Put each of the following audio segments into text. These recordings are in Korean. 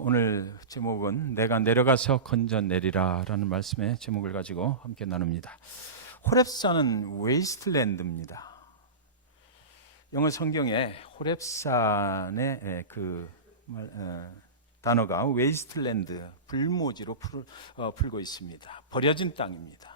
오늘 제목은 내가 내려가서 건져내리라 라는 말씀의 제목을 가지고 함께 나눕니다. 호렙산은 웨이스트랜드입니다. 영어 성경에 호렙산의 단어가 웨이스트랜드, 불모지로 풀고 있습니다. 버려진 땅입니다.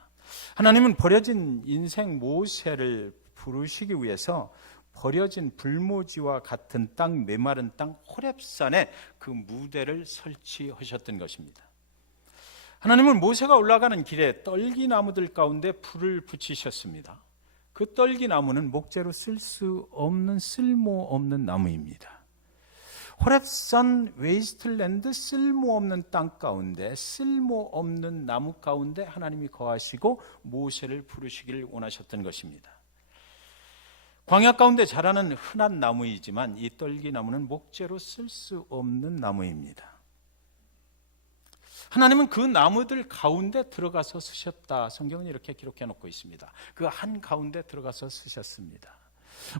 하나님은 버려진 인생 모세를 부르시기 위해서 버려진 불모지와 같은 땅, 메마른 땅 호렙산에 그 무대를 설치하셨던 것입니다. 하나님은 모세가 올라가는 길에 떨기나무들 가운데 불을 붙이셨습니다. 그 떨기나무는 목재로 쓸 수 없는 쓸모없는 나무입니다. 호렙산 웨이스트랜드, 쓸모없는 땅 가운데, 쓸모없는 나무 가운데 하나님이 거하시고 모세를 부르시기를 원하셨던 것입니다. 광야 가운데 자라는 흔한 나무이지만 이 떨기나무는 목재로 쓸 수 없는 나무입니다. 하나님은 그 나무들 가운데 들어가서 쓰셨다. 성경은 이렇게 기록해 놓고 있습니다. 그 한 가운데 들어가서 쓰셨습니다.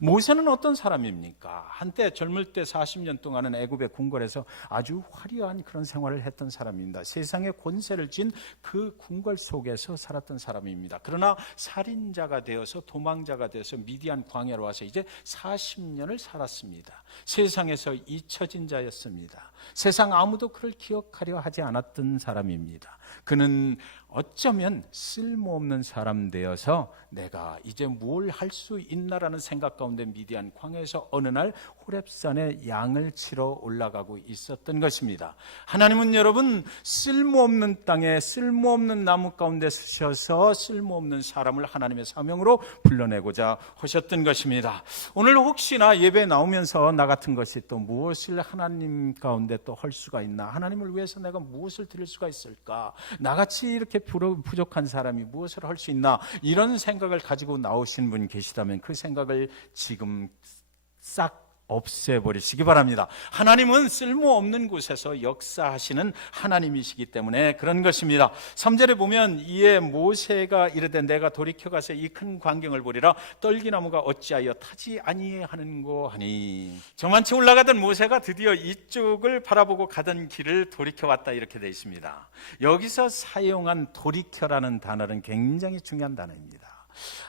모세는 어떤 사람입니까? 한때 젊을 때 40년 동안은 애굽의 궁궐에서 아주 화려한 그런 생활을 했던 사람입니다. 세상의 권세를 쥔 그 궁궐 속에서 살았던 사람입니다. 그러나 살인자가 되어서 도망자가 되어서 미디안 광야로 와서 이제 40년을 살았습니다. 세상에서 잊혀진 자였습니다. 세상 아무도 그를 기억하려 하지 않았던 사람입니다. 그는 어쩌면 쓸모없는 사람 되어서 내가 이제 뭘 할 수 있나라는 생각 가운데 미디안 광야에서 어느 날 호렙산에 양을 치러 올라가고 있었던 것입니다. 하나님은 여러분 쓸모없는 땅에 쓸모없는 나무 가운데 쓰셔서 쓸모없는 사람을 하나님의 사명으로 불러내고자 하셨던 것입니다. 오늘 혹시나 예배 나오면서 나 같은 것이 또 무엇을 하나님 가운데 또 할 수가 있나, 하나님을 위해서 내가 무엇을 드릴 수가 있을까, 나같이 이렇게 부족한 사람이 무엇을 할 수 있나, 이런 생각을 가지고 나오신 분 계시다면 그 생각을 지금 싹 없애버리시기 바랍니다. 하나님은 쓸모없는 곳에서 역사하시는 하나님이시기 때문에 그런 것입니다. 3절에 보면 이에 모세가 이르되 내가 돌이켜가서 이 큰 광경을 보리라 떨기나무가 어찌하여 타지 아니하는고 하니. 저만치 올라가던 모세가 드디어 이쪽을 바라보고 가던 길을 돌이켜왔다 이렇게 되어 있습니다. 여기서 사용한 돌이켜라는 단어는 굉장히 중요한 단어입니다.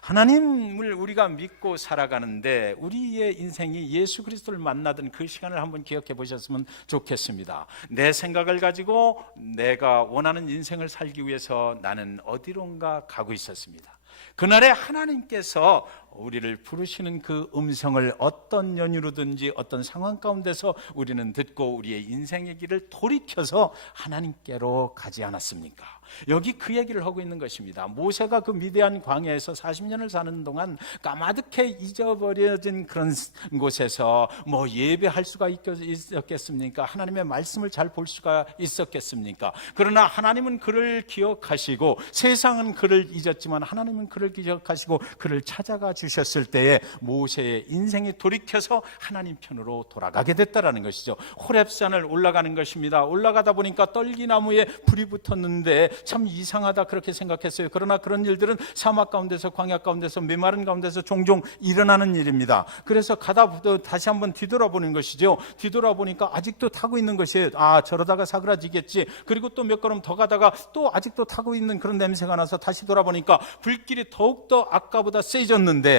하나님을 우리가 믿고 살아가는데 우리의 인생이 예수 그리스도를 만나던 그 시간을 한번 기억해 보셨으면 좋겠습니다. 내 생각을 가지고 내가 원하는 인생을 살기 위해서 나는 어디론가 가고 있었습니다. 그날에 하나님께서 우리를 부르시는 그 음성을 어떤 연유로든지 어떤 상황 가운데서 우리는 듣고 우리의 인생의 길을 돌이켜서 하나님께로 가지 않았습니까? 여기 그 얘기를 하고 있는 것입니다. 모세가 그 미디안 광야에서 40년을 사는 동안 까마득해 잊어버려진 그런 곳에서 뭐 예배할 수가 있었겠습니까? 하나님의 말씀을 잘 볼 수가 있었겠습니까? 그러나 하나님은 그를 기억하시고 세상은 그를 잊었지만 하나님은 그를 기억하시고 그를 찾아가 주셨을 때에 모세의 인생이 돌이켜서 하나님 편으로 돌아가게 됐다라는 것이죠. 호렙산을 올라가는 것입니다. 올라가다 보니까 떨기나무에 불이 붙었는데 참 이상하다 그렇게 생각했어요. 그러나 그런 일들은 사막 가운데서 광야 가운데서 메마른 가운데서 종종 일어나는 일입니다. 그래서 가다 다시 한번 뒤돌아보는 것이죠. 뒤돌아보니까 아직도 타고 있는 것이 저러다가 사그라지겠지. 그리고 또 몇 걸음 더 가다가 또 아직도 타고 있는 그런 냄새가 나서 다시 돌아보니까 불길이 더욱더 아까보다 세졌는데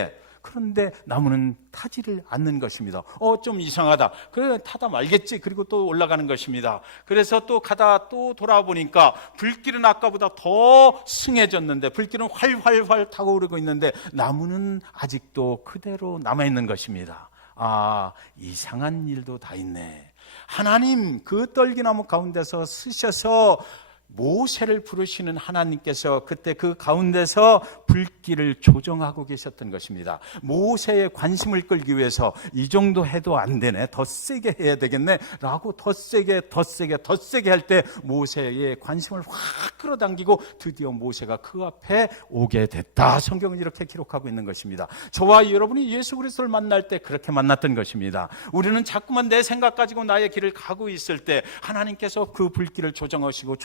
그런데 나무는 타지를 않는 것입니다. 좀 이상하다. 그래 타다 말겠지. 그리고 또 올라가는 것입니다. 그래서 또 가다 또 돌아보니까 불길은 아까보다 더 승해졌는데 불길은 활활활 타고 오르고 있는데 나무는 아직도 그대로 남아있는 것입니다. 이상한 일도 다 있네. 하나님 그 떨기나무 가운데서 쓰셔서 모세를 부르시는 하나님께서 그때 그 가운데서 불길을 조정하고 계셨던 것입니다. 모세의 관심을 끌기 위해서 이 정도 해도 안 되네, 더 세게 해야 되겠네 라고 더 세게 할 때 모세의 관심을 확 끌어당기고 드디어 모세가 그 앞에 오게 됐다. 성경은 이렇게 기록하고 있는 것입니다. 저와 여러분이 예수 그리스도를 만날 때 그렇게 만났던 것입니다. 우리는 자꾸만 내 생각 가지고 나의 길을 가고 있을 때 하나님께서 그 불길을 조정하시고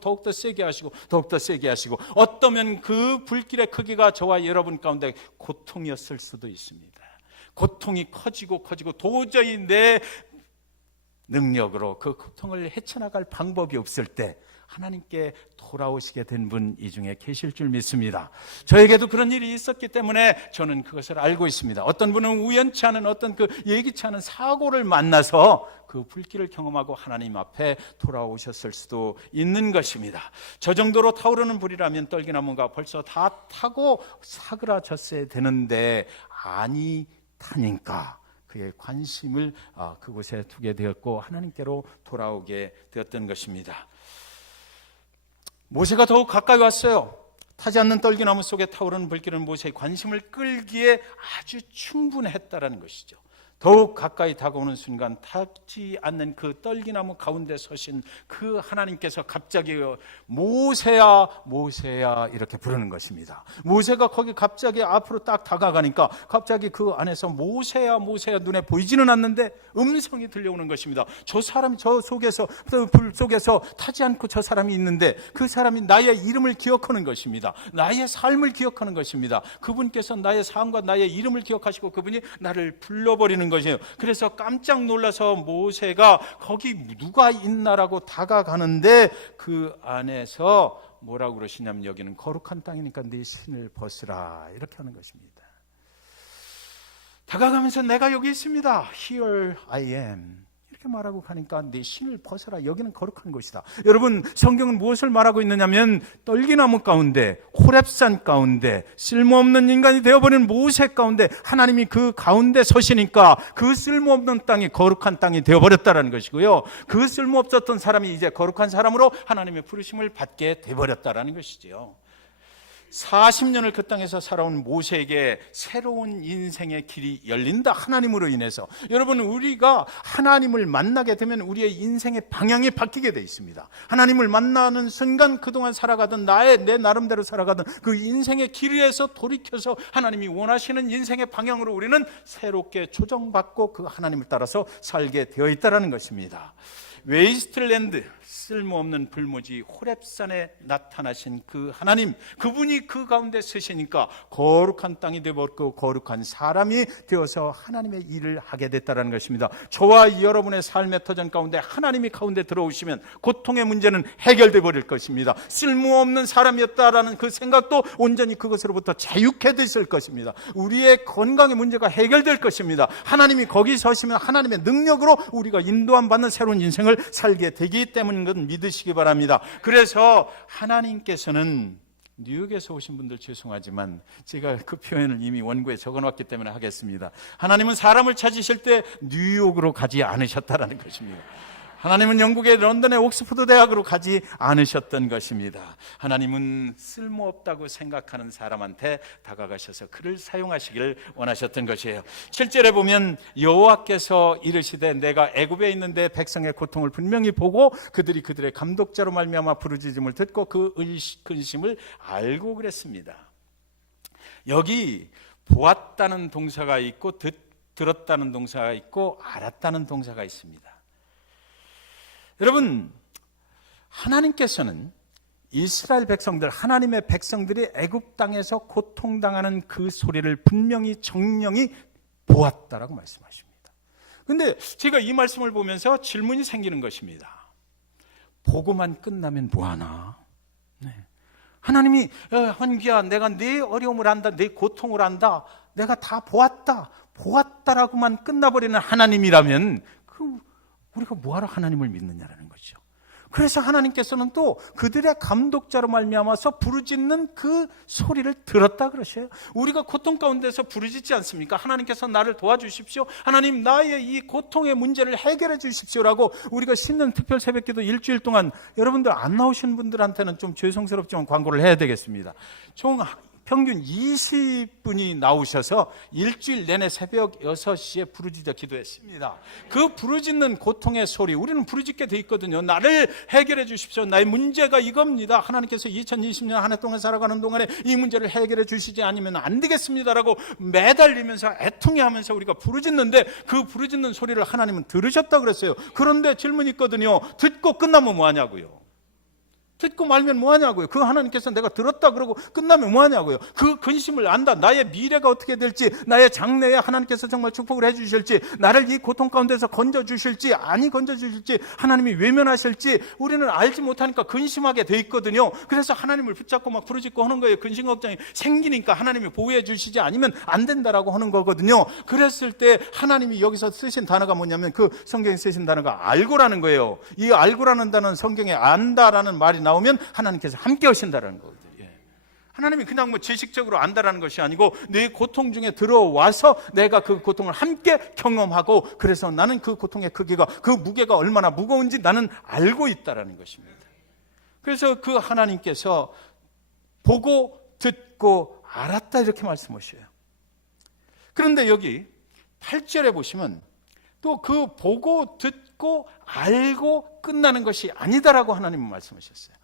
더욱더 세게 하시고 어떠면 그 불길의 크기가 저와 여러분 가운데 고통이었을 수도 있습니다. 고통이 커지고 도저히 내 능력으로 그 고통을 헤쳐나갈 방법이 없을 때 하나님께 돌아오시게 된 분 이 중에 계실 줄 믿습니다. 저에게도 그런 일이 있었기 때문에 저는 그것을 알고 있습니다. 어떤 분은 우연치 않은 어떤 그 예기치 않은 사고를 만나서 그 불길을 경험하고 하나님 앞에 돌아오셨을 수도 있는 것입니다. 저 정도로 타오르는 불이라면 떨기나무가 벌써 다 타고 사그라졌어야 되는데 아니 타니까 그의 관심을 그곳에 두게 되었고 하나님께로 돌아오게 되었던 것입니다. 모세가 더욱 가까이 왔어요. 타지 않는 떨기나무 속에 타오르는 불길은 모세의 관심을 끌기에 아주 충분했다라는 것이죠. 더욱 가까이 다가오는 순간 타지 않는 그 떨기나무 가운데 서신 그 하나님께서 갑자기 모세야 모세야 이렇게 부르는 것입니다. 모세가 거기 갑자기 앞으로 딱 다가가니까 갑자기 그 안에서 모세야 모세야 눈에 보이지는 않는데 음성이 들려오는 것입니다. 저 사람이 저 속에서 불 속에서 타지 않고 저 사람이 있는데 그 사람이 나의 이름을 기억하는 것입니다. 나의 삶을 기억하는 것입니다. 그분께서 나의 삶과 나의 이름을 기억하시고 그분이 나를 불러버리는 것이에요. 그래서 깜짝 놀라서 모세가 거기 누가 있나라고 다가가는데 그 안에서 뭐라고 그러시냐면 여기는 거룩한 땅이니까 네 신을 벗으라 이렇게 하는 것입니다. 다가가면서 내가 여기 있습니다. Here I am 이렇게 말하고 가니까 네 신을 벗어라. 여기는 거룩한 곳이다. 여러분 성경은 무엇을 말하고 있느냐면 떨기나무 가운데 호렙산 가운데 쓸모없는 인간이 되어버린 모세 가운데 하나님이 그 가운데 서시니까 그 쓸모없는 땅이 거룩한 땅이 되어버렸다는 것이고요. 그 쓸모없었던 사람이 이제 거룩한 사람으로 하나님의 부르심을 받게 되어버렸다는 것이죠. 40년을 그 땅에서 살아온 모세에게 새로운 인생의 길이 열린다. 하나님으로 인해서. 여러분 우리가 하나님을 만나게 되면 우리의 인생의 방향이 바뀌게 돼 있습니다. 하나님을 만나는 순간 그동안 살아가던 내 나름대로 살아가던 그 인생의 길에서 돌이켜서 하나님이 원하시는 인생의 방향으로 우리는 새롭게 조정받고 그 하나님을 따라서 살게 되어 있다는 것입니다. 웨이스트랜드 쓸모없는 불모지 호렙산에 나타나신 그 하나님, 그분이 그 가운데 서시니까 거룩한 땅이 되어버렸고 거룩한 사람이 되어서 하나님의 일을 하게 됐다는 것입니다. 저와 여러분의 삶의 터전 가운데 하나님이 가운데 들어오시면 고통의 문제는 해결돼 버릴 것입니다. 쓸모없는 사람이었다라는 그 생각도 온전히 그것으로부터 자유케 되실 것입니다. 우리의 건강의 문제가 해결될 것입니다. 하나님이 거기 서시면 하나님의 능력으로 우리가 인도함 받는 새로운 인생을 살게 되기 때문인 것 믿으시기 바랍니다. 그래서 하나님께서는 뉴욕에서 오신 분들 죄송하지만 제가 그 표현을 이미 원고에 적어놨기 때문에 하겠습니다. 하나님은 사람을 찾으실 때 뉴욕으로 가지 않으셨다라는 것입니다. 하나님은 영국의 런던의 옥스퍼드 대학으로 가지 않으셨던 것입니다. 하나님은 쓸모없다고 생각하는 사람한테 다가가셔서 그를 사용하시기를 원하셨던 것이에요. 7절에 보면 여호와께서 이르시되 내가 애굽에 있는데 백성의 고통을 분명히 보고 그들이 그들의 감독자로 말미암아 부르짖음을 듣고 그 근심을 알고 그랬습니다. 여기 보았다는 동사가 있고 들었다는 동사가 있고 알았다는 동사가 있습니다. 여러분 하나님께서는 이스라엘 백성들, 하나님의 백성들이 애굽 땅에서 고통당하는 그 소리를 분명히 정령이 보았다라고 말씀하십니다. 그런데 제가 이 말씀을 보면서 질문이 생기는 것입니다. 보고만 끝나면 뭐하나? 네. 하나님이 헌기야 내가 네 어려움을 안다, 네 고통을 안다, 내가 다 보았다라고만 끝나버리는 하나님이라면 우리가 뭐하러 하나님을 믿느냐라는 거죠. 그래서 하나님께서는 또 그들의 감독자로 말미암아서 부르짖는 그 소리를 들었다 그러셔요. 우리가 고통 가운데서 부르짖지 않습니까? 하나님께서 나를 도와주십시오. 하나님 나의 이 고통의 문제를 해결해 주십시오라고 우리가 신는 특별 새벽기도 일주일 동안 여러분들 안 나오신 분들한테는 좀 죄송스럽지만 광고를 해야 되겠습니다. 총 평균 20분이 나오셔서 일주일 내내 새벽 6시에 부르짖어 기도했습니다. 그 부르짖는 고통의 소리, 우리는 부르짖게 돼 있거든요. 나를 해결해 주십시오. 나의 문제가 이겁니다. 하나님께서 2020년 한 해 동안 살아가는 동안에 이 문제를 해결해 주시지 않으면 안 되겠습니다라고 매달리면서 애통해하면서 우리가 부르짖는데 그 부르짖는 소리를 하나님은 들으셨다 그랬어요. 그런데 질문이 있거든요. 듣고 끝나면 뭐하냐고요. 듣고 말면 뭐하냐고요. 그 하나님께서 내가 들었다 그러고 끝나면 뭐하냐고요. 그 근심을 안다. 나의 미래가 어떻게 될지, 나의 장래에 하나님께서 정말 축복을 해주실지, 나를 이 고통 가운데서 건져주실지 아니 건져주실지, 하나님이 외면하실지 우리는 알지 못하니까 근심하게 돼 있거든요. 그래서 하나님을 붙잡고 막 부르짖고 하는 거예요. 근심 걱정이 생기니까 하나님이 보호해 주시지 않으면 안 된다라고 하는 거거든요. 그랬을 때 하나님이 여기서 쓰신 단어가 뭐냐면, 그 성경에 쓰신 단어가 알고라는 거예요. 이 알고라는 단어는 성경에 안다라는 말이 나오면 하나님께서 함께 하신다라는 거거든요. 하나님이 그냥 뭐 지식적으로 안다라는 것이 아니고 내 고통 중에 들어와서 내가 그 고통을 함께 경험하고, 그래서 나는 그 고통의 크기가, 그 무게가 얼마나 무거운지 나는 알고 있다라는 것입니다. 그래서 그 하나님께서 보고 듣고 알았다 이렇게 말씀하셔요. 그런데 여기 8절에 보시면 또 그 보고 듣고 알고 끝나는 것이 아니다라고 하나님은 말씀하셨어요.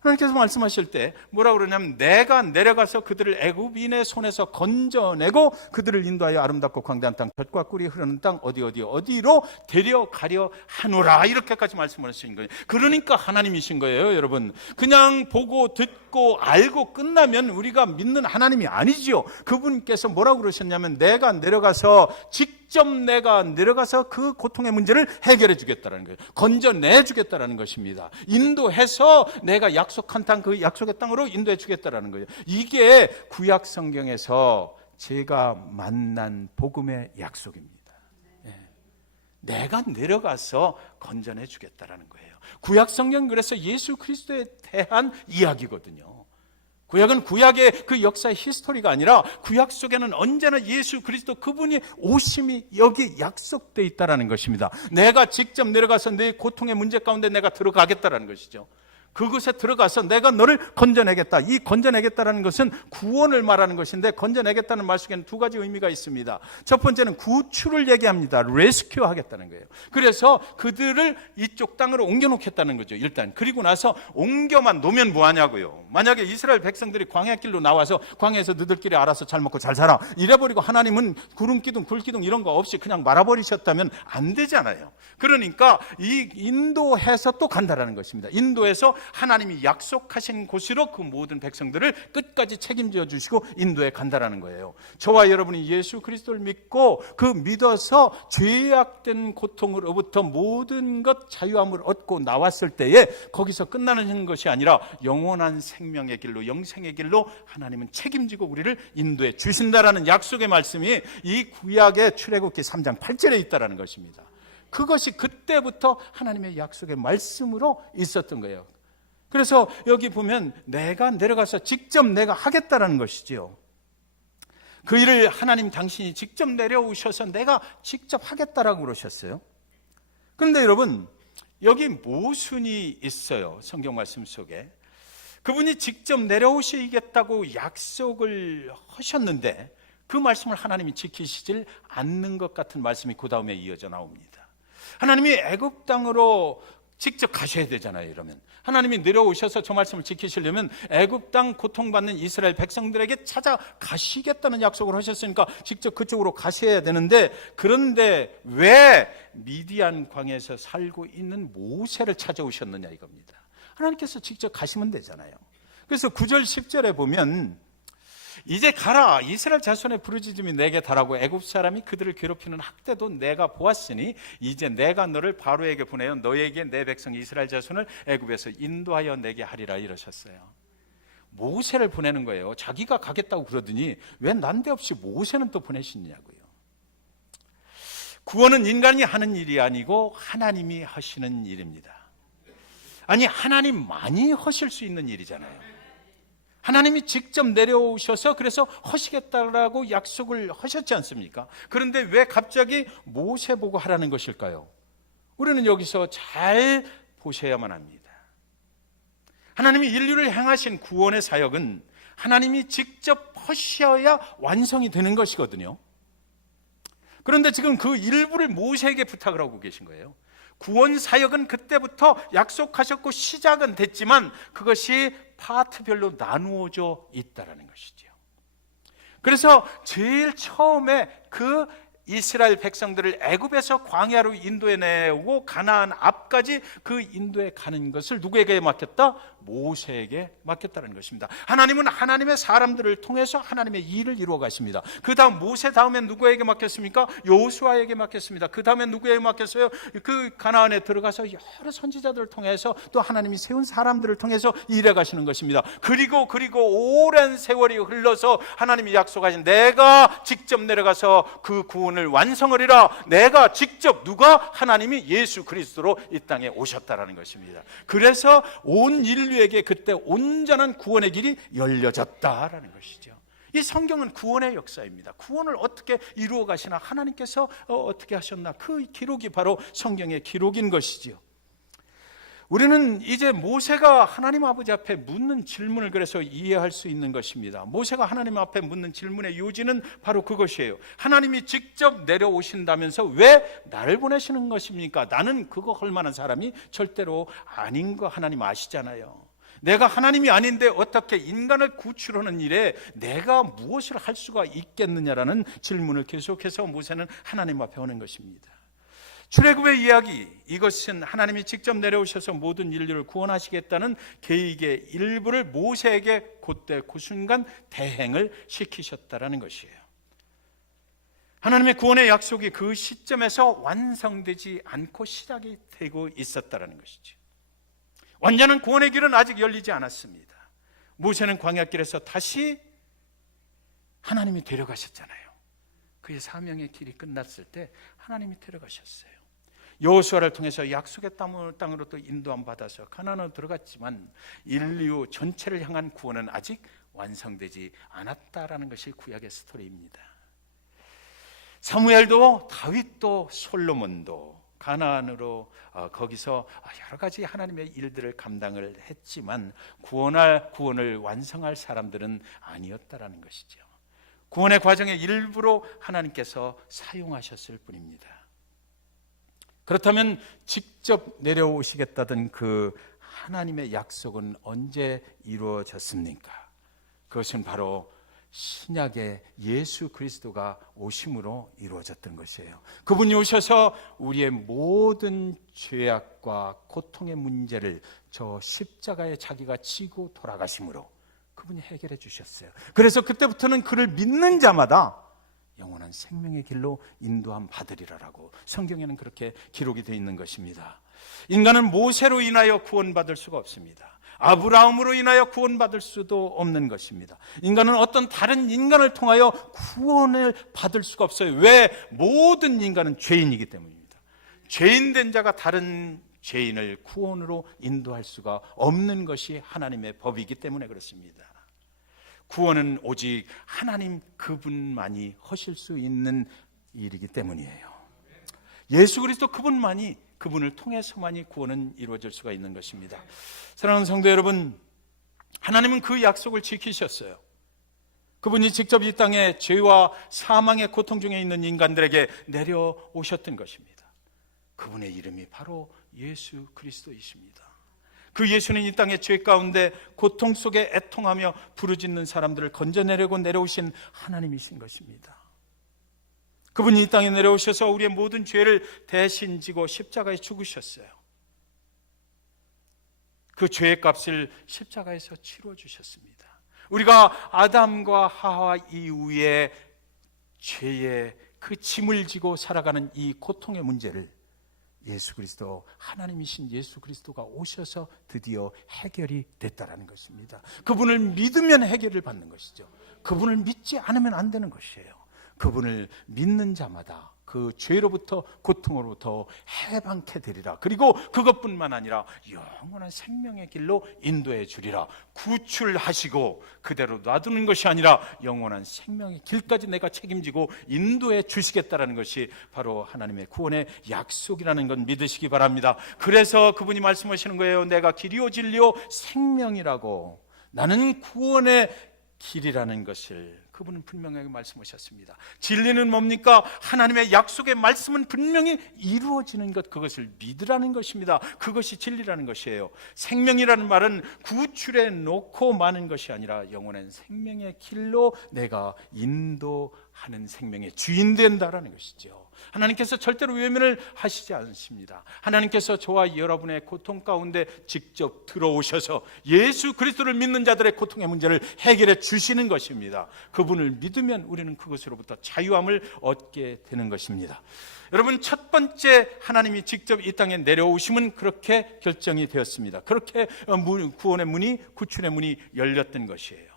하나님께서 말씀하실 때 뭐라고 그러냐면, 내가 내려가서 그들을 애굽인의 손에서 건져내고 그들을 인도하여 아름답고 광대한 땅, 젖과 꿀이 흐르는 땅 어디로 데려가려 하노라, 이렇게까지 말씀을 하신 거예요. 그러니까 하나님이신 거예요, 여러분. 그냥 보고 듣고 알고 끝나면 우리가 믿는 하나님이 아니지요. 그분께서 뭐라고 그러셨냐면, 내가 내려가서 그 고통의 문제를 해결해 주겠다는 거예요. 건져내 주겠다는 것입니다. 인도해서 내가 약속한 땅, 그 약속의 땅으로 인도해 주겠다는 거예요. 이게 구약 성경에서 제가 만난 복음의 약속입니다. 내가 내려가서 건져내 주겠다는 거예요. 구약 성경, 그래서 예수 그리스도에 대한 이야기거든요. 구약은 구약의 그 역사의 히스토리가 아니라 구약 속에는 언제나 예수 그리스도 그분이 오심이 여기 약속되어 있다는 것입니다. 내가 직접 내려가서 내 고통의 문제 가운데 내가 들어가겠다는 것이죠. 그곳에 들어가서 내가 너를 건져내겠다. 이 건져내겠다는 것은 구원을 말하는 것인데, 건져내겠다는 말 속에는 두 가지 의미가 있습니다. 첫 번째는 구출을 얘기합니다. 레스큐 하겠다는 거예요. 그래서 그들을 이쪽 땅으로 옮겨놓겠다는 거죠, 일단. 그리고 나서 옮겨만 놓으면 뭐하냐고요. 만약에 이스라엘 백성들이 광야길로 나와서 광야에서 너들끼리 알아서 잘 먹고 잘 살아 이래버리고 하나님은 구름기둥 불기둥 이런 거 없이 그냥 말아버리셨다면 안 되잖아요. 그러니까 이 인도해서 또 간다라는 것입니다. 인도해서 하나님이 약속하신 곳으로 그 모든 백성들을 끝까지 책임져 주시고 인도에 간다라는 거예요. 저와 여러분이 예수 그리스도를 믿고 그 믿어서 죄악된 고통으로부터 모든 것 자유함을 얻고 나왔을 때에 거기서 끝나는 것이 아니라 영원한 생명의 길로, 영생의 길로 하나님은 책임지고 우리를 인도해 주신다라는 약속의 말씀이 이 구약의 출애굽기 3장 8절에 있다라는 것입니다. 그것이 그때부터 하나님의 약속의 말씀으로 있었던 거예요. 그래서 여기 보면 내가 내려가서 직접 내가 하겠다라는 것이지요. 그 일을 하나님 당신이 직접 내려오셔서 내가 직접 하겠다라고 그러셨어요. 그런데 여러분, 여기 모순이 있어요. 성경 말씀 속에. 그분이 직접 내려오시겠다고 약속을 하셨는데 그 말씀을 하나님이 지키시질 않는 것 같은 말씀이 그 다음에 이어져 나옵니다. 하나님이 애굽 땅으로 직접 가셔야 되잖아요. 이러면 하나님이 내려오셔서 저 말씀을 지키시려면 애굽 땅 고통받는 이스라엘 백성들에게 찾아가시겠다는 약속을 하셨으니까 직접 그쪽으로 가셔야 되는데, 그런데 왜 미디안 광야에서 살고 있는 모세를 찾아오셨느냐 이겁니다. 하나님께서 직접 가시면 되잖아요. 그래서 9절 10절에 보면, 이제 가라, 이스라엘 자손의 부르짖음이 내게 달하고 애굽 사람이 그들을 괴롭히는 학대도 내가 보았으니 이제 내가 너를 바로에게 보내어 너에게 내 백성 이스라엘 자손을 애굽에서 인도하여 내게 하리라 이러셨어요. 모세를 보내는 거예요. 자기가 가겠다고 그러더니 왜 난데없이 모세는 또 보내시냐고요. 구원은 인간이 하는 일이 아니고 하나님이 하시는 일입니다. 아니, 하나님만이 하실 수 있는 일이잖아요. 하나님이 직접 내려오셔서 그래서 하시겠다라고 약속을 하셨지 않습니까? 그런데 왜 갑자기 모세 보고 하라는 것일까요? 우리는 여기서 잘 보셔야만 합니다. 하나님이 인류를 향하신 구원의 사역은 하나님이 직접 하셔야 완성이 되는 것이거든요. 그런데 지금 그 일부를 모세에게 부탁을 하고 계신 거예요. 구원 사역은 그때부터 약속하셨고 시작은 됐지만 그것이 파트별로 나누어져 있다라는 것이죠. 그래서 제일 처음에 그 이스라엘 백성들을 애굽에서 광야로 인도해 내오고 가나안 앞까지 그 인도에 가는 것을 누구에게 맡겼다? 모세에게 맡겼다는 것입니다. 하나님은 하나님의 사람들을 통해서 하나님의 일을 이루어 가십니다. 그 다음 모세 다음에 누구에게 맡겼습니까? 여호수아에게 맡겼습니다. 그 다음에 누구에게 맡겼어요? 그 가나안에 들어가서 여러 선지자들을 통해서 또 하나님이 세운 사람들을 통해서 일해 가시는 것입니다. 그리고 오랜 세월이 흘러서 하나님이 약속하신 내가 직접 내려가서 그 구원을 완성하리라. 내가 직접 누가? 하나님이 예수 그리스도로 이 땅에 오셨다라는 것입니다. 그래서 온 인류에게 그때 온전한 구원의 길이 열려졌다라는 것이죠. 이 성경은 구원의 역사입니다. 구원을 어떻게 이루어 가시나, 하나님께서 어떻게 하셨나, 그 기록이 바로 성경의 기록인 것이지요. 우리는 이제 모세가 하나님 아버지 앞에 묻는 질문을 그래서 이해할 수 있는 것입니다. 모세가 하나님 앞에 묻는 질문의 요지는 바로 그것이에요. 하나님이 직접 내려오신다면서 왜 나를 보내시는 것입니까? 나는 그거 할 만한 사람이 절대로 아닌 거 하나님 아시잖아요. 내가 하나님이 아닌데 어떻게 인간을 구출하는 일에 내가 무엇을 할 수가 있겠느냐라는 질문을 계속해서 모세는 하나님 앞에 오는 것입니다. 출애굽의 이야기, 이것은 하나님이 직접 내려오셔서 모든 인류를 구원하시겠다는 계획의 일부를 모세에게 그때 그 순간 대행을 시키셨다라는 것이에요. 하나님의 구원의 약속이 그 시점에서 완성되지 않고 시작이 되고 있었다라는 것이죠. 완전한 구원의 길은 아직 열리지 않았습니다. 모세는 광야길에서 다시 하나님이 데려가셨잖아요. 그의 사명의 길이 끝났을 때 하나님이 데려가셨어요. 여호수아를 통해서 약속의 땅으로 또 인도함 받아서 가나안으로 들어갔지만 인류 전체를 향한 구원은 아직 완성되지 않았다라는 것이 구약의 스토리입니다. 사무엘도 다윗도 솔로몬도 가나안으로 거기서 여러 가지 하나님의 일들을 감당을 했지만 구원을 완성할 사람들은 아니었다라는 것이죠. 구원의 과정의 일부로 하나님께서 사용하셨을 뿐입니다. 그렇다면 직접 내려오시겠다던 그 하나님의 약속은 언제 이루어졌습니까? 그것은 바로 신약의 예수 그리스도가 오심으로 이루어졌던 것이에요. 그분이 오셔서 우리의 모든 죄악과 고통의 문제를 저 십자가에 자기가 지고 돌아가심으로 그분이 해결해 주셨어요. 그래서 그때부터는 그를 믿는 자마다 영원한 생명의 길로 인도함 받으리라라고 성경에는 그렇게 기록이 되어 있는 것입니다. 인간은 모세로 인하여 구원받을 수가 없습니다. 아브라함으로 인하여 구원받을 수도 없는 것입니다. 인간은 어떤 다른 인간을 통하여 구원을 받을 수가 없어요. 왜? 모든 인간은 죄인이기 때문입니다. 죄인된 자가 다른 죄인을 구원으로 인도할 수가 없는 것이 하나님의 법이기 때문에 그렇습니다. 구원은 오직 하나님 그분만이 하실 수 있는 일이기 때문이에요. 예수 그리스도 그분을 통해서만이 구원은 이루어질 수가 있는 것입니다. 사랑하는 성도 여러분, 하나님은 그 약속을 지키셨어요. 그분이 직접 이 땅에 죄와 사망의 고통 중에 있는 인간들에게 내려오셨던 것입니다. 그분의 이름이 바로 예수 그리스도이십니다. 그 예수는 이 땅의 죄 가운데 고통 속에 애통하며 부르짖는 사람들을 건져내려고 내려오신 하나님이신 것입니다. 그분이 이 땅에 내려오셔서 우리의 모든 죄를 대신 지고 십자가에 죽으셨어요. 그 죄의 값을 십자가에서 치러 주셨습니다. 우리가 아담과 하와 이후에 죄의 그 짐을 지고 살아가는 이 고통의 문제를 예수 그리스도, 하나님이신 예수 그리스도가 오셔서 드디어 해결이 됐다라는 것입니다. 그분을 믿으면 해결을 받는 것이죠. 그분을 믿지 않으면 안 되는 것이에요. 그분을 믿는 자마다 그 죄로부터, 고통으로부터 해방케 되리라. 그리고 그것뿐만 아니라 영원한 생명의 길로 인도해 주리라. 구출하시고 그대로 놔두는 것이 아니라 영원한 생명의 길까지 내가 책임지고 인도해 주시겠다라는 것이 바로 하나님의 구원의 약속이라는 건 믿으시기 바랍니다. 그래서 그분이 말씀하시는 거예요. 내가 길이요 진리요 생명이라고. 나는 구원의 길이라는 것을 그분은 분명하게 말씀하셨습니다. 진리는 뭡니까? 하나님의 약속의 말씀은 분명히 이루어지는 것, 그것을 믿으라는 것입니다. 그것이 진리라는 것이에요. 생명이라는 말은 구출해 놓고 마는 것이 아니라 영원한 생명의 길로 내가 인도해 하는 생명의 주인 된다라는 것이죠. 하나님께서 절대로 외면을 하시지 않습니다. 하나님께서 저와 여러분의 고통 가운데 직접 들어오셔서 예수 그리스도를 믿는 자들의 고통의 문제를 해결해 주시는 것입니다. 그분을 믿으면 우리는 그것으로부터 자유함을 얻게 되는 것입니다. 여러분, 첫 번째 하나님이 직접 이 땅에 내려오심은 그렇게 결정이 되었습니다. 그렇게 구원의 문이, 구출의 문이 열렸던 것이에요.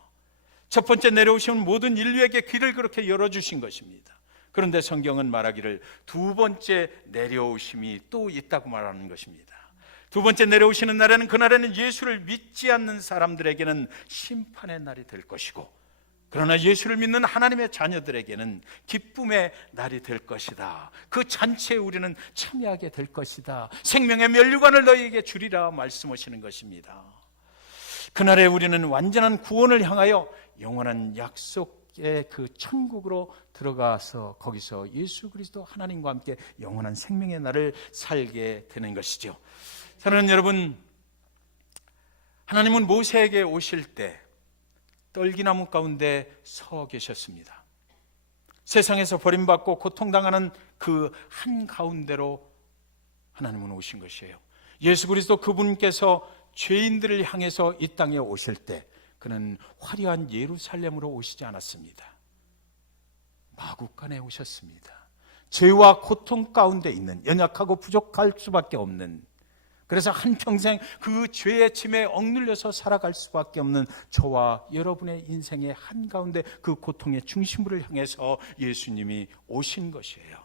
첫 번째 내려오심은 모든 인류에게 길을 그렇게 열어주신 것입니다. 그런데 성경은 말하기를 두 번째 내려오심이 또 있다고 말하는 것입니다. 두 번째 내려오시는 날에는, 그날에는 예수를 믿지 않는 사람들에게는 심판의 날이 될 것이고, 그러나 예수를 믿는 하나님의 자녀들에게는 기쁨의 날이 될 것이다. 그 잔치에 우리는 참여하게 될 것이다. 생명의 면류관을 너희에게 주리라 말씀하시는 것입니다. 그날에 우리는 완전한 구원을 향하여 영원한 약속의 그 천국으로 들어가서 거기서 예수 그리스도 하나님과 함께 영원한 생명의 날을 살게 되는 것이죠. 사랑하는 여러분, 하나님은 모세에게 오실 때 떨기나무 가운데 서 계셨습니다. 세상에서 버림받고 고통당하는 그 한가운데로 하나님은 오신 것이에요. 예수 그리스도 그분께서 죄인들을 향해서 이 땅에 오실 때 그는 화려한 예루살렘으로 오시지 않았습니다. 마구간에 오셨습니다. 죄와 고통 가운데 있는, 연약하고 부족할 수밖에 없는, 그래서 한평생 그 죄의 침에 억눌려서 살아갈 수밖에 없는 저와 여러분의 인생의 한가운데 그 고통의 중심부를 향해서 예수님이 오신 것이에요.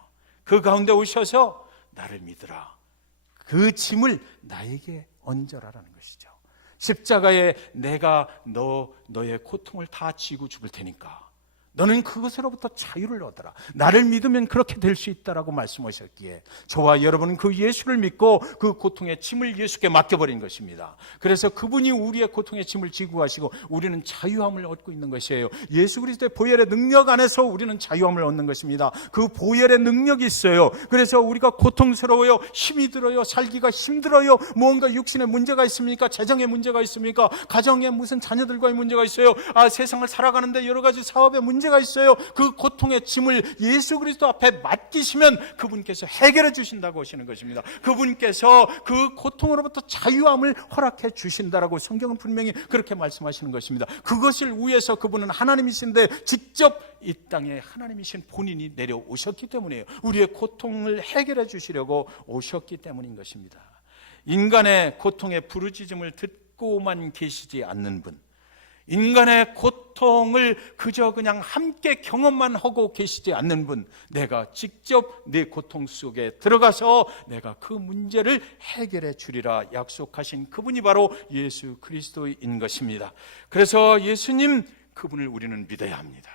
그 가운데 오셔서 나를 믿으라, 그 짐을 나에게 얹어라라는 것이죠. 십자가에 내가 너의 고통을 다 지고 죽을 테니까 너는 그것으로부터 자유를 얻어라. 나를 믿으면 그렇게 될 수 있다라고 말씀하셨기에 저와 여러분은 그 예수를 믿고 그 고통의 짐을 예수께 맡겨버린 것입니다. 그래서 그분이 우리의 고통의 짐을 지고 가시고 우리는 자유함을 얻고 있는 것이에요. 예수 그리스도의 보혈의 능력 안에서 우리는 자유함을 얻는 것입니다. 그 보혈의 능력이 있어요. 그래서 우리가 고통스러워요, 힘이 들어요, 살기가 힘들어요, 무언가 육신에 문제가 있습니까? 재정에 문제가 있습니까? 가정에 무슨 자녀들과의 문제가 있어요. 세상을 살아가는데 여러 가지 사업에 문제가 있어요. 그 고통의 짐을 예수 그리스도 앞에 맡기시면 그분께서 해결해 주신다고 하시는 것입니다. 그분께서 그 고통으로부터 자유함을 허락해 주신다라고 성경은 분명히 그렇게 말씀하시는 것입니다. 그것을 위해서 그분은 하나님이신데 직접 이 땅에 하나님이신 본인이 내려오셨기 때문이에요. 우리의 고통을 해결해 주시려고 오셨기 때문인 것입니다. 인간의 고통의 부르짖음을 듣고만 계시지 않는 분, 인간의 고통을 그저 그냥 함께 경험만 하고 계시지 않는 분, 내가 직접 내 고통 속에 들어가서 내가 그 문제를 해결해 주리라 약속하신 그분이 바로 예수 그리스도인 것입니다. 그래서 예수님, 그분을 우리는 믿어야 합니다.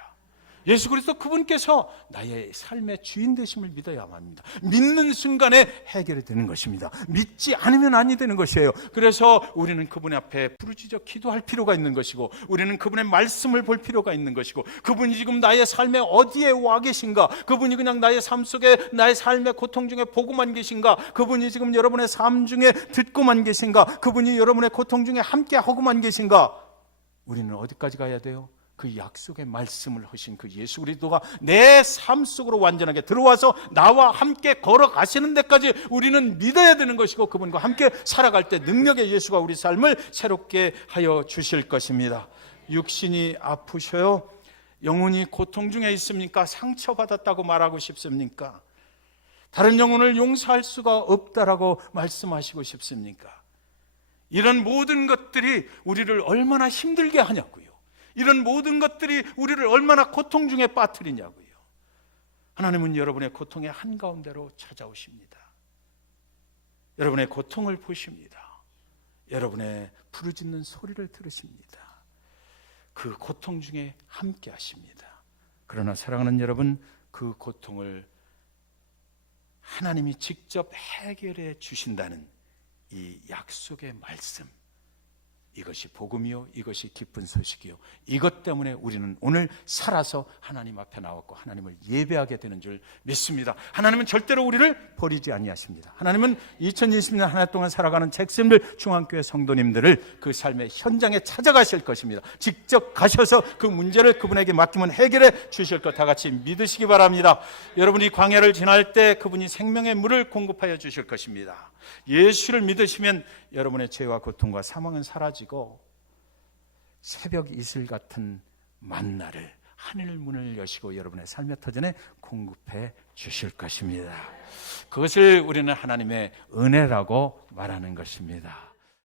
예수 그리스도 그분께서 나의 삶의 주인 되심을 믿어야만 합니다. 믿는 순간에 해결이 되는 것입니다. 믿지 않으면 아니 되는 것이에요. 그래서 우리는 그분 앞에 부르짖어 기도할 필요가 있는 것이고, 우리는 그분의 말씀을 볼 필요가 있는 것이고, 그분이 지금 나의 삶에 어디에 와 계신가, 그분이 그냥 나의 삶 속에 나의 삶의 고통 중에 보고만 계신가, 그분이 지금 여러분의 삶 중에 듣고만 계신가, 그분이 여러분의 고통 중에 함께 하고만 계신가, 우리는 어디까지 가야 돼요? 그 약속의 말씀을 하신 그 예수 그리스도가 내 삶 속으로 완전하게 들어와서 나와 함께 걸어가시는 데까지 우리는 믿어야 되는 것이고, 그분과 함께 살아갈 때 능력의 예수가 우리 삶을 새롭게 하여 주실 것입니다. 육신이 아프셔요? 영혼이 고통 중에 있습니까? 상처받았다고 말하고 싶습니까? 다른 영혼을 용서할 수가 없다라고 말씀하시고 싶습니까? 이런 모든 것들이 우리를 얼마나 힘들게 하냐고요. 이런 모든 것들이 우리를 얼마나 고통 중에 빠뜨리냐고요. 하나님은 여러분의 고통의 한가운데로 찾아오십니다. 여러분의 고통을 보십니다. 여러분의 부르짖는 소리를 들으십니다. 그 고통 중에 함께 하십니다. 그러나 사랑하는 여러분, 그 고통을 하나님이 직접 해결해 주신다는 이 약속의 말씀, 이것이 복음이요, 이것이 기쁜 소식이요. 이것 때문에 우리는 오늘 살아서 하나님 앞에 나왔고 하나님을 예배하게 되는 줄 믿습니다. 하나님은 절대로 우리를 버리지 아니하십니다. 하나님은 2020년 한 해 동안 살아가는 잭슨빌 중앙교회 성도님들을 그 삶의 현장에 찾아가실 것입니다. 직접 가셔서 그 문제를 그분에게 맡기면 해결해 주실 것 다 같이 믿으시기 바랍니다. 여러분이 광야를 지날 때 그분이 생명의 물을 공급하여 주실 것입니다. 예수를 믿으시면 여러분의 죄와 고통과 사망은 사라지고 새벽 이슬 같은 만나를 하늘 문을 여시고 여러분의 삶의 터전에 공급해 주실 것입니다. 그것을 우리는 하나님의 은혜라고 말하는 것입니다.